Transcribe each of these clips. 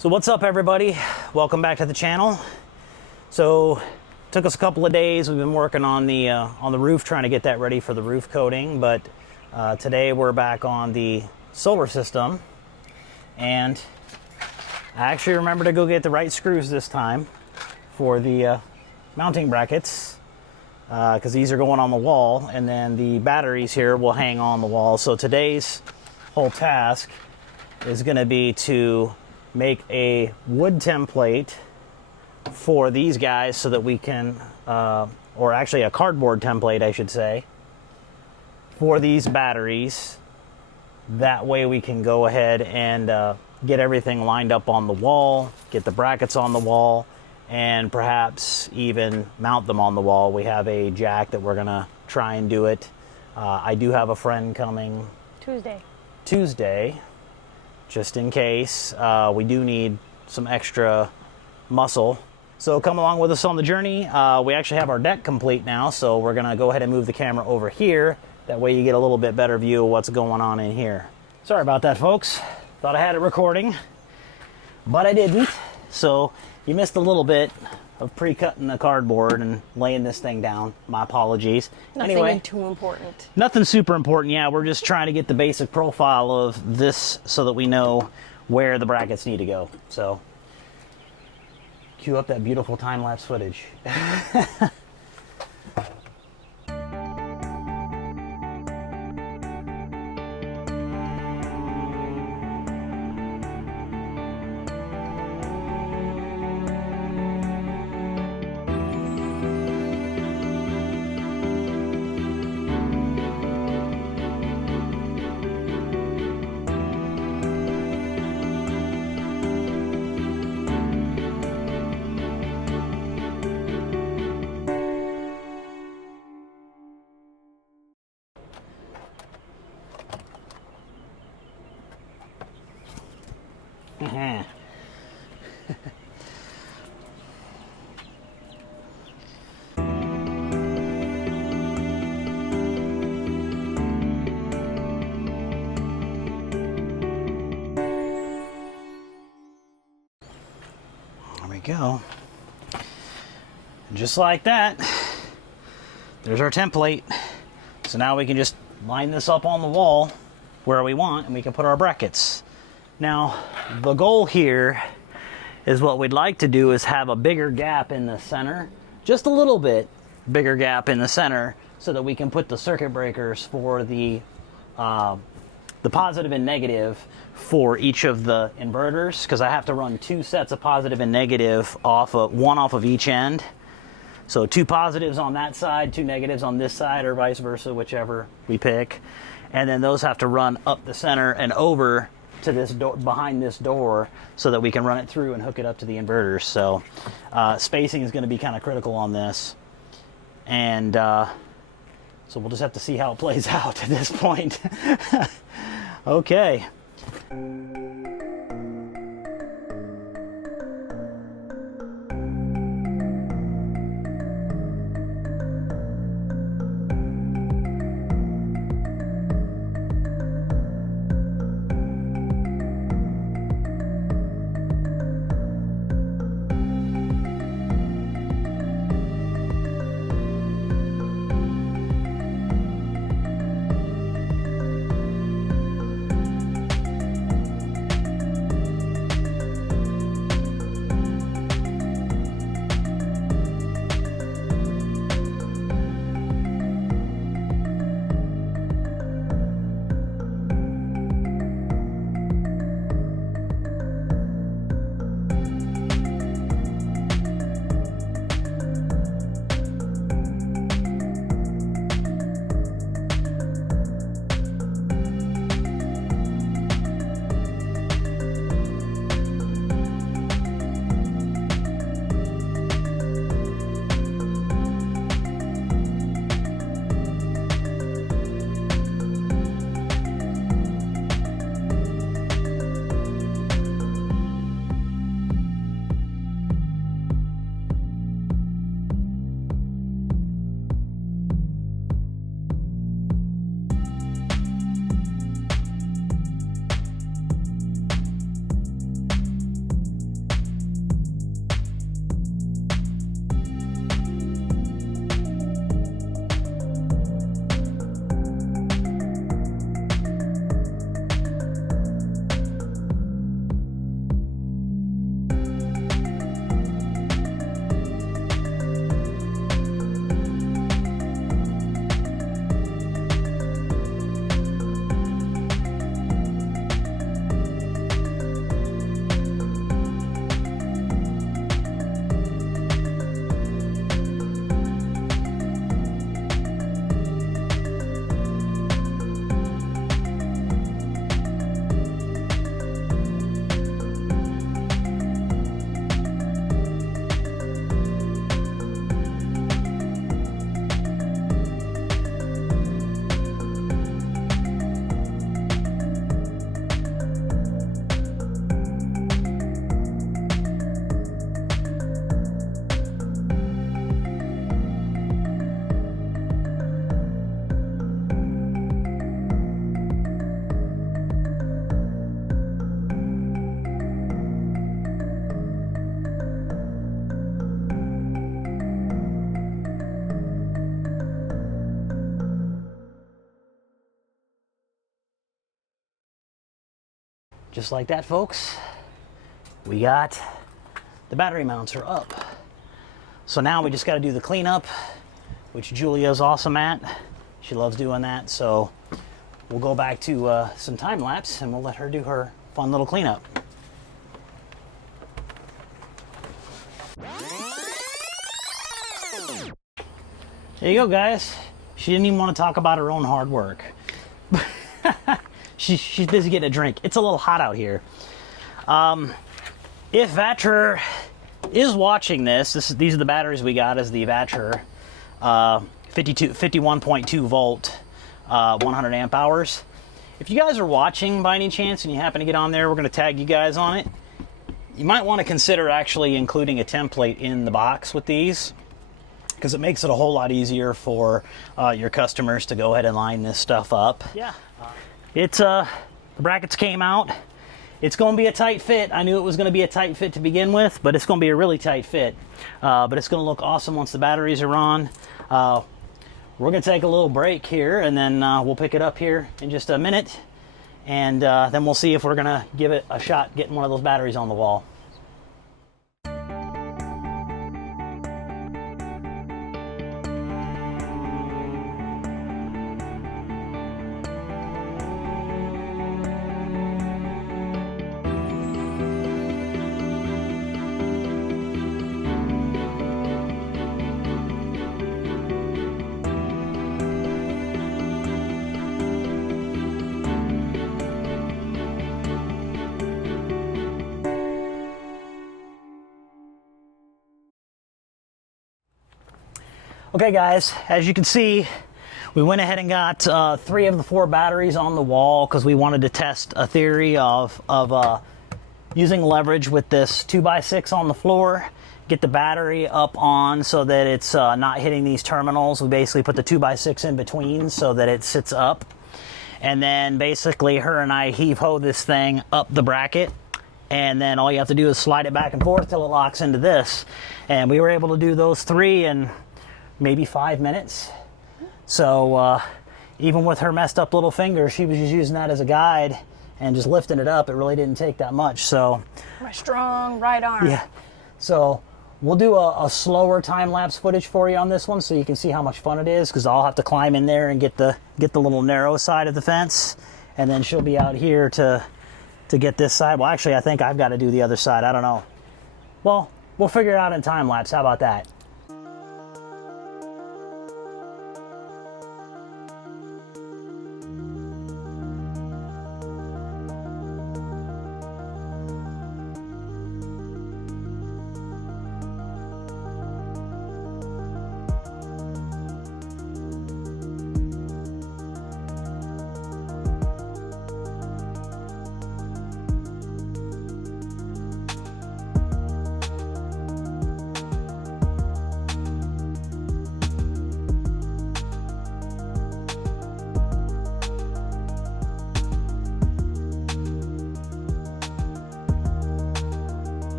So what's up, everybody? Welcome back to the channel. So took us a couple of days. We've been working on the roof, trying to get that ready for the roof coating, but today we're back on the solar system, and I actually remember to go get the right screws this time for the mounting brackets, because these are going on the wall, and then the batteries here will hang on the wall. So today's whole task is going to be to make a wood template for these guys so that we can, or actually a cardboard template, I should say, for these batteries. That way we can go ahead and get everything lined up on the wall, get the brackets on the wall, and perhaps even mount them on the wall. We have a jack that we're gonna try and do it. I do have a friend coming Tuesday, just in case. We do need some extra muscle. So come along with us on the journey. We actually have our deck complete now, so we're gonna go ahead and move the camera over here. That way you get a little bit better view of what's going on in here. Sorry about that, folks. Thought I had it recording, but I didn't. So you missed a little bit of pre-cutting the cardboard and laying this thing down. My apologies. Nothing too important. Nothing super important. Yeah, we're just trying to get the basic profile of this so that we know where the brackets need to go. So cue up that beautiful time-lapse footage. There we go. And just like that, there's our template. So now we can just line this up on the wall where we want, and we can put our brackets. Now, the goal here is, what we'd like to do is have a bigger gap in the center, just a little bit bigger gap in the center, so that we can put the circuit breakers for the positive and negative for each of the inverters, because I have to run two sets of positive and negative one off of each end. So two positives on that side, two negatives on this side, or vice versa, whichever we pick. And then those have to run up the center and over to this door, behind this door, so that we can run it through and hook it up to the inverters. So spacing is going to be kind of critical on this, and so we'll just have to see how it plays out at this point. Okay. Just like that, folks, we got the battery mounts are up. So now we just got to do the cleanup, which Julia's awesome at. She loves doing that. So we'll go back to some time lapse and we'll let her do her fun little cleanup. There you go, guys. She didn't even want to talk about her own hard work. She's busy getting a drink. It's a little hot out here. If Vatcher is watching these are the batteries we got as the Vatcher 51.2 volt, 100 amp hours. If you guys are watching by any chance and you happen to get on there, we're going to tag you guys on it. You might want to consider actually including a template in the box with these, because it makes it a whole lot easier for your customers to go ahead and line this stuff up. Yeah. It's the brackets came out. It's going to be a tight fit. I knew it was going to be a tight fit to begin with, but it's going to be a really tight fit. But it's going to look awesome once the batteries are on. We're going to take a little break here, and then we'll pick it up here in just a minute. And then we'll see if we're going to give it a shot getting one of those batteries on the wall. Okay guys, as you can see, we went ahead and got 3 of the 4 batteries on the wall because we wanted to test a theory of using leverage with this 2x6 on the floor, get the battery up on so that it's not hitting these terminals. We basically put the 2x6 in between so that it sits up. And then basically her and I heave-ho this thing up the bracket. And then all you have to do is slide it back and forth till it locks into this. And we were able to do those 3 in maybe 5 minutes. So even with her messed up little finger, she was just using that as a guide and just lifting it up. It really didn't take that much. So my strong right arm. Yeah. So we'll do a slower time-lapse footage for you on this one so you can see how much fun it is, because I'll have to climb in there and get the little narrow side of the fence, and then she'll be out here to get this side. Well, actually, I think I've got to do the other side. I don't know. Well, we'll figure it out in time-lapse. How about that?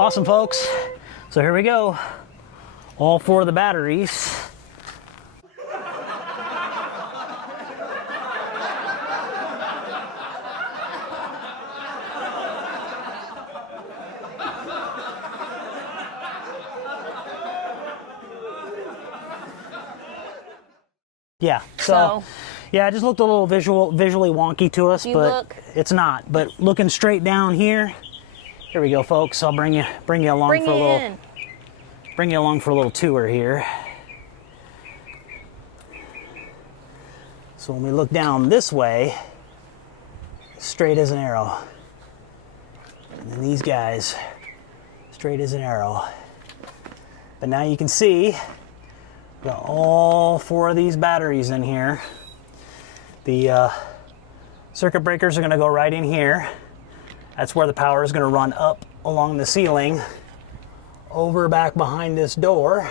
Awesome, folks. So here we go. All 4 of the batteries. Yeah, so yeah, it just looked a little visually wonky to us, but it's not. But looking straight down here, here we go, folks. I'll bring you along for a little tour here. So when we look down this way, straight as an arrow. And then these guys, straight as an arrow. But now you can see Got all 4 of these batteries in here. The circuit breakers are going to go right in here. That's where the power is going to run up along the ceiling, over back behind this door,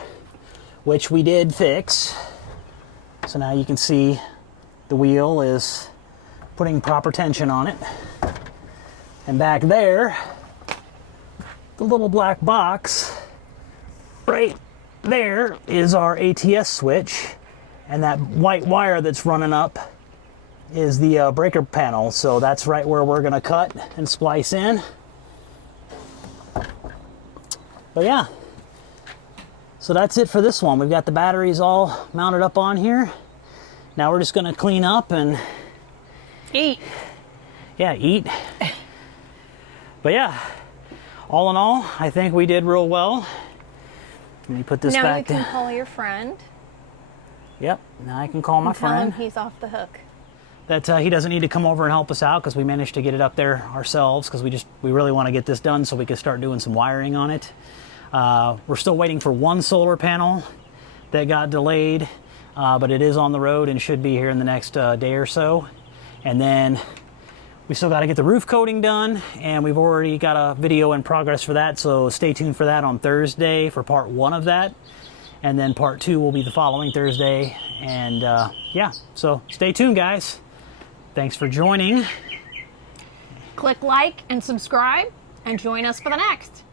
which we did fix. So now you can see the wheel is putting proper tension on it. And back there, the little black box right there is our ATS switch, and that white wire that's running up is the breaker panel. So that's right where we're gonna cut and splice in. But yeah, so that's it for this one. We've got the batteries all mounted up on here. Now we're just gonna clean up and Eat. yeah, eat. But yeah, all in all, I think we did real well. Let me put this now back you can down. call your friend. Yep, now I can call my Tell friend. him he's off the hook. That he doesn't need to come over and help us out because we managed to get it up there ourselves because we really want to get this done so we can start doing some wiring on it. We're still waiting for one solar panel that got delayed, but it is on the road and should be here in the next day or so. And then we still got to get the roof coating done, and we've already got a video in progress for that, so stay tuned for that on Thursday for part 1 of that. And then part 2 will be the following Thursday. And yeah, so stay tuned, guys. Thanks for joining. Click like and subscribe and join us for the next.